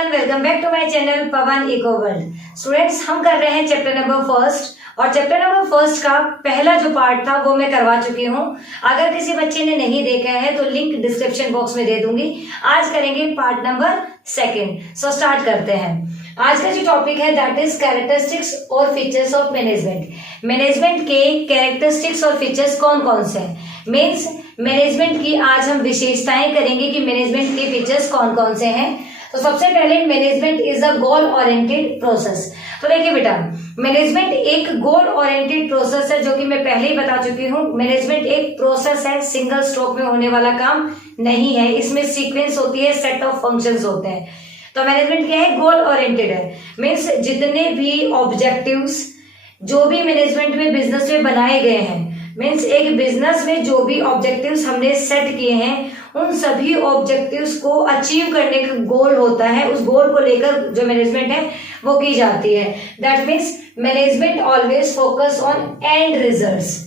Everyone, welcome back to my channel Pawan eco world. Students, हम कर रहे हैं चैप्टर नंबर फर्स्ट और चैप्टर नंबर फर्स्ट का पहला जो पार्ट था वो मैं करवा चुकी हूँ। अगर किसी बच्चे ने नहीं देखा है तो लिंक डिस्क्रिप्शन बॉक्स में दे दूंगी। आज करेंगे part number second. So start करते हैं। आज का जो टॉपिक है दैट इज कैरेक्टरिस्टिक्स और फीचर्स ऑफ मैनेजमेंट। मैनेजमेंट के कैरेक्टरिस्टिक्स और फीचर्स कौन कौन से हैं, मीन्स मैनेजमेंट की आज हम विशेषताएं करेंगे कि मैनेजमेंट के फीचर्स कौन कौन से हैं। तो सबसे पहले management is a goal oriented process. तो देखिए बेटा, मैनेजमेंट एक गोल ओरिएंटेड प्रोसेस है जो कि मैं पहले ही बता चुकी हूँ। मैनेजमेंट एक प्रोसेस है, सिंगल स्ट्रोक में होने वाला काम नहीं है। इसमें सीक्वेंस होती है, सेट ऑफ फंक्शंस होते हैं। तो मैनेजमेंट क्या है, गोल ओरिएंटेड है। मीन्स जितने भी ऑब्जेक्टिव्स जो भी मैनेजमेंट में बिजनेस में बनाए गए हैं, मीन्स एक बिजनेस में जो भी ऑब्जेक्टिव्स हमने सेट किए हैं उन सभी ऑब्जेक्टिव्स को अचीव करने का गोल होता है। उस गोल को लेकर जो मैनेजमेंट है वो की जाती है। That means management always focus on and results.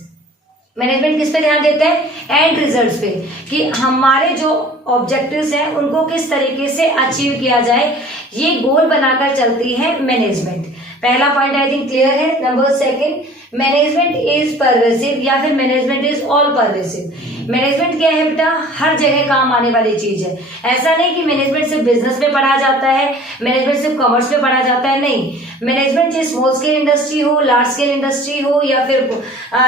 Management किस पे ध्यान देता है, एंड रिजल्ट्स पे, कि हमारे जो ऑब्जेक्टिव्स हैं उनको किस तरीके से अचीव किया जाए, ये गोल बनाकर चलती है मैनेजमेंट। पहला पॉइंट आई थिंक क्लियर है। Number second, management is pervasive या फिर management is all pervasive. Management क्या है बेटा, हर जगह काम आने वाली चीज है। ऐसा नहीं कि मैनेजमेंट सिर्फ बिजनेस में पढ़ा जाता है, मैनेजमेंट सिर्फ कॉमर्स में पढ़ा जाता है, नहीं। मैनेजमेंट चाहे स्मॉल स्केल इंडस्ट्री हो, लार्ज स्केल इंडस्ट्री हो, या फिर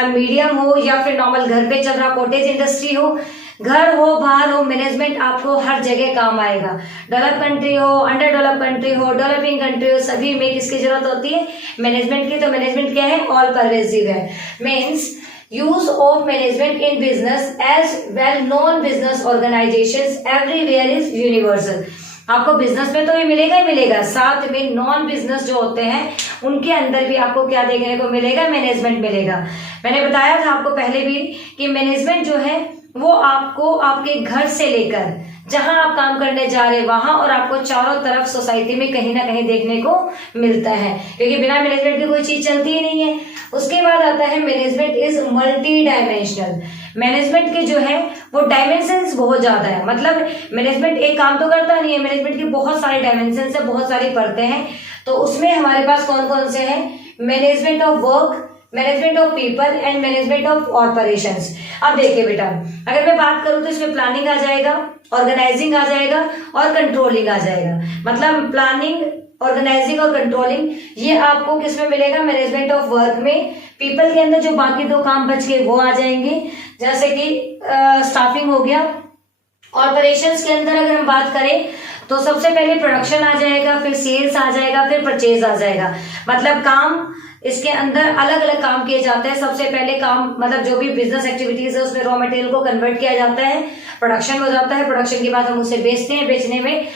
मीडियम हो, या फिर नॉर्मल घर पे चल रहा कॉटेज इंडस्ट्री हो, घर हो बाहर हो, मैनेजमेंट आपको हर जगह काम आएगा। डेवलप कंट्री हो, अंडर डेवलप कंट्री हो, डेवलपिंग कंट्री हो, सभी में किसकी जरूरत होती है, मैनेजमेंट की। तो मैनेजमेंट क्या है, ऑल परवेसिव है। Means use of management in business as well known business organisations everywhere is universal. आपको बिजनेस में तो ये मिलेगा ही मिलेगा, साथ में नॉन बिजनेस जो होते हैं उनके अंदर भी आपको क्या देखने को मिलेगा, मैनेजमेंट मिलेगा। मैंने बताया था आपको पहले भी कि मैनेजमेंट जो है वो आपको आपके घर से लेकर जहां आप काम करने जा रहे हैं वहां और आपको चारों तरफ सोसाइटी में कहीं ना कहीं देखने को मिलता है, क्योंकि बिना मैनेजमेंट की कोई चीज चलती ही नहीं है। उसके बाद आता है management is multi dimensional. Management के जो है वो डायमेंशंस बहुत ज्यादा है। मतलब मैनेजमेंट एक काम तो करता नहीं है, मैनेजमेंट की बहुत सारे डायमेंशंस है, बहुत सारी परतें हैं। तो उसमें हमारे पास कौन कौन से हैं, management of work, management of people and management of operations. अब देखिए बेटा, अगर मैं बात करूं तो इसमें प्लानिंग आ जाएगा, ऑर्गेनाइजिंग आ जाएगा और कंट्रोलिंग आ जाएगा। मतलब प्लानिंग, ऑर्गेनाइजिंग और कंट्रोलिंग ये आपको किस में मिलेगा, मैनेजमेंट ऑफ वर्क में। पीपल के अंदर जो बाकी दो काम बच गए वो आ जाएंगे, जैसे कि स्टाफिंग हो गया। ऑपरेशंस के अंदर अगर हम बात करें तो सबसे पहले प्रोडक्शन आ जाएगा, फिर सेल्स आ जाएगा, फिर परचेज आ जाएगा। मतलब काम इसके अंदर अलग अलग काम किए जाते हैं। सबसे पहले काम मतलब जो भी बिजनेस एक्टिविटीज है उसमें रॉ मटेरियल को कन्वर्ट किया जाता है, प्रोडक्शन हो जाता है। प्रोडक्शन के बाद हम उसे बेचते हैं, बेचने में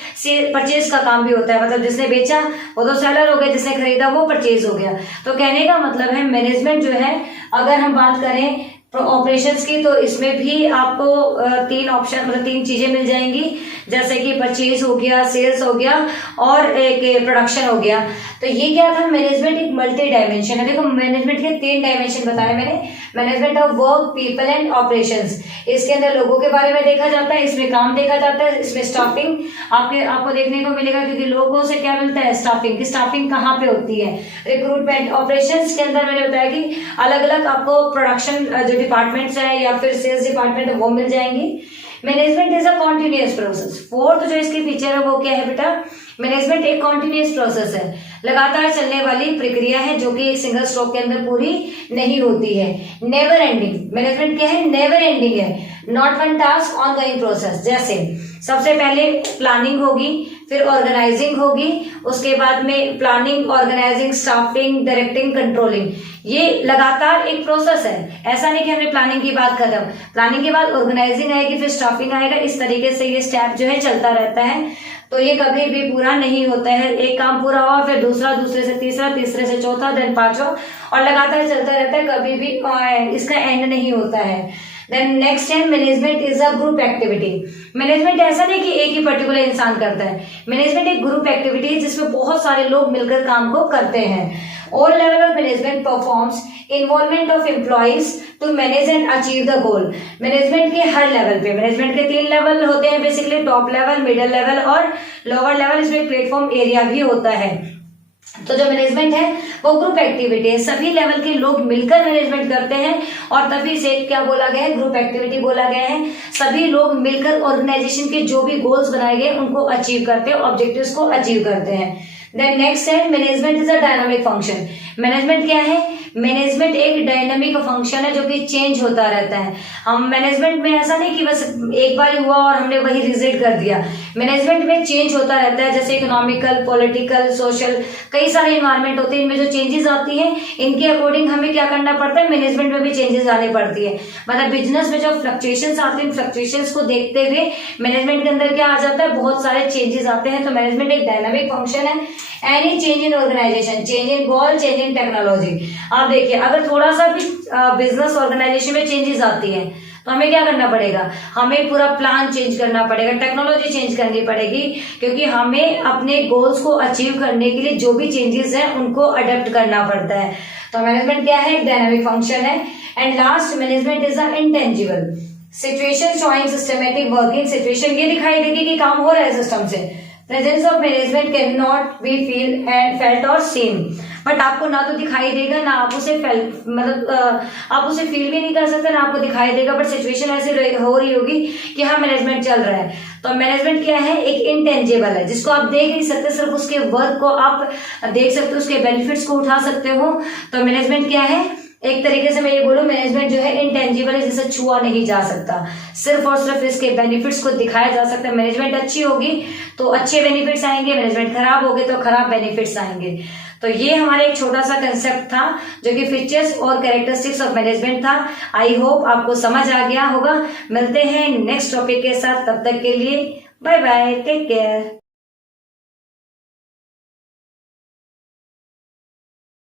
परचेज का काम भी होता है। मतलब जिसने बेचा वो तो सेलर हो गया, जिसने खरीदा वो परचेज हो गया। तो कहने का मतलब है मैनेजमेंट जो है, अगर हम बात करें ऑपरेशंस की तो इसमें भी आपको तीन ऑप्शन मतलब तीन चीजें मिल जाएंगी, जैसे कि परचेज हो गया, सेल्स हो गया और एक प्रोडक्शन हो गया। तो ये क्या था, मैनेजमेंट एक मल्टी डायमेंशन है। देखो मैनेजमेंट के तीन डायमेंशन बताए मैंने, management of work, people and operations. इसके अंदर लोगों के बारे में देखा जाता है, इसमें काम देखा जाता है, इसमें स्टाफिंग आपको देखने को मिलेगा, क्योंकि लोगों से क्या मिलता है, स्टाफिंग की स्टाफिंग कहाँ पे होती है, रिक्रूटमेंट। ऑपरेशंस के अंदर मैंने बताया कि अलग अलग आपको प्रोडक्शन जो डिपार्टमेंट्स है या फिर सेल्स डिपार्टमेंट है वो मिल जाएंगी। Management is a continuous process. Fourth जो इसकी फीचर है वो क्या है बेटा, मैनेजमेंट एक कॉन्टिन्यूअस प्रोसेस है, लगातार चलने वाली प्रक्रिया है जो कि एक सिंगल स्ट्रोक के अंदर पूरी नहीं होती है। नेवर एंडिंग, मैनेजमेंट क्या है, नेवर एंडिंग है, not one task ongoing process. जैसे सबसे पहले प्लानिंग होगी, फिर ऑर्गेनाइजिंग होगी, उसके बाद में planning, organising, staffing, directing, controlling. ये लगातार एक प्रोसेस है। ऐसा नहीं कि हमने प्लानिंग की बात खत्म, प्लानिंग के बाद ऑर्गेनाइजिंग आएगी, फिर स्टाफिंग आएगा। इस तरीके से ये स्टेप जो है चलता रहता है। तो ये कभी भी पूरा नहीं होता है। एक काम पूरा हुआ, फिर दूसरा, दूसरे से तीसरा, तीसरे से चौथा, देन पांचवा, और लगातार चलता रहता है, कभी भी इसका एंड नहीं होता है। देन नेक्स्ट है management is a group activity. Management ऐसा नहीं कि एक ही पर्टिकुलर इंसान करता है, मैनेजमेंट एक ग्रुप एक्टिविटी है जिसमें बहुत सारे लोग मिलकर काम को करते हैं। All level of management performs involvement of employees to manage and achieve the goal. Management के हर लेवल पे, मैनेजमेंट के 3 लेवल होते हैं basically, top level, middle level और लोअर लेवल। इसमें प्लेटफॉर्म एरिया भी होता है। तो जो मैनेजमेंट है वो ग्रुप एक्टिविटी है, सभी लेवल के लोग मिलकर मैनेजमेंट करते हैं और तभी से क्या बोला गया है, ग्रुप एक्टिविटी बोला गया है। सभी लोग मिलकर ऑर्गेनाइजेशन के जो भी गोल्स बनाए गए उनको अचीव करते हैं, ऑब्जेक्टिव्स को अचीव करते हैं। देन नेक्स्ट है management is a dynamic function. Management क्या है? मैनेजमेंट एक डायनामिक फंक्शन है जो कि चेंज होता रहता है। हम मैनेजमेंट में ऐसा नहीं कि बस एक बार हुआ और हमने वही रिजेक्ट कर दिया। मैनेजमेंट में चेंज होता रहता है, जैसे इकोनॉमिकल, पॉलिटिकल, सोशल, कई सारे इन्वायरमेंट होते हैं। इनमें जो चेंजेस आती हैं इनके अकॉर्डिंग हमें क्या करना पड़ता है, मैनेजमेंट में भी चेंजेस आनी पड़ती है। मतलब बिजनेस में जो फ्लक्चुएशंस आती हैं, फ्लक्चुएशंस को देखते हुए मैनेजमेंट के अंदर क्या आ जाता है, बहुत सारे चेंजेस आते हैं। तो मैनेजमेंट एक डायनामिक फंक्शन है। Any change in organisation, change in goal, change in technology. आप देखिए अगर थोड़ा सा भी बिजनेस ऑर्गेनाइजेशन में चेंजेस आती है तो हमें क्या करना पड़ेगा, हमें पूरा प्लान चेंज करना पड़ेगा, टेक्नोलॉजी चेंज करनी पड़ेगी, क्योंकि हमें अपने गोल्स को अचीव करने के लिए जो भी चेंजेस हैं उनको अडेप्ट करना पड़ता है। तो मैनेजमेंट क्या है, एक डायनामिक फंक्शन है। And last, management is a intangible situation showing systematic working. Situation ये दिखाई देगी कि काम हो रहा है सिस्टम से। Presence of management can not be feel and felt और सीन। बट आपको ना तो दिखाई देगा, ना आप उसे आप उसे फील भी नहीं कर सकते, ना आपको दिखाई देगा, बट सिचुएशन ऐसी हो रही होगी कि हाँ मैनेजमेंट चल रहा है। तो मैनेजमेंट क्या है, एक इंटेंजिबल है जिसको आप देख नहीं सकते, सिर्फ उसके वर्क को आप देख सकते हो, उसके बेनिफिट्स को उठा सकते हो। तो मैनेजमेंट क्या है, एक तरीके से मैं ये बोलूं, मैनेजमेंट जो है इंटेंजिबल है, जिसे छुआ नहीं जा सकता, सिर्फ और सिर्फ इसके बेनिफिट्स को दिखाया जा सकता है। मैनेजमेंट अच्छी होगी तो अच्छे बेनिफिट्स आएंगे, मैनेजमेंट खराब होगी तो खराब बेनिफिट्स आएंगे। तो ये हमारा एक छोटा सा कंसेप्ट था जो कि फीचर्स और कैरेक्टरिस्टिक्स ऑफ मैनेजमेंट था। आई होप आपको समझ आ गया होगा। मिलते हैं नेक्स्ट टॉपिक के साथ, तब तक के लिए बाय बाय, टेक केयर।